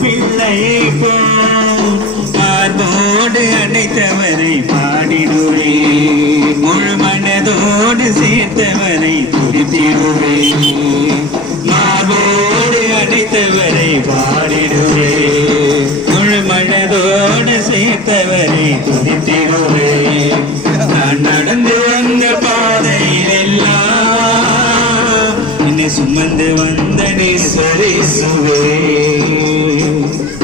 பிள்ளையை மார்போடு அணைத்தவரை பாடிடுவே, முழு மனதோடு சேர்த்தவரை துடித்திடுவே, மார்போடு அணைத்தவரை பாடிடுவே, முழு மனதோடு சேர்த்தவரை துடித்திடுவே. நான் நடந்து வந்த பாதையில் எல்லாம் என்னை சுமந்து வந்த நேசரேசுவே,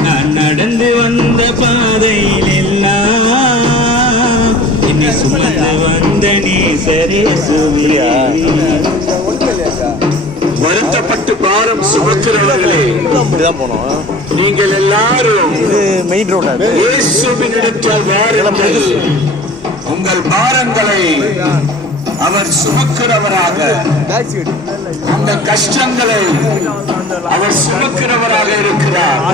நான் நடந்து வந்த பாதையில் எல்லாம் என்னை சுமந்து வந்த நேசரேசுவே. வருத்தப்பட்டு பாரம் சுமக்கிறவர்களே, நீங்கள் எல்லாரும் இயேசுவினிடத்தில் வாருங்கள். உங்கள் பாரங்களை அவர் சுமக்கிறவராக, உங்கள் கஷ்டங்களை அவர் சுமக்கிறவராக இருக்கிறார்.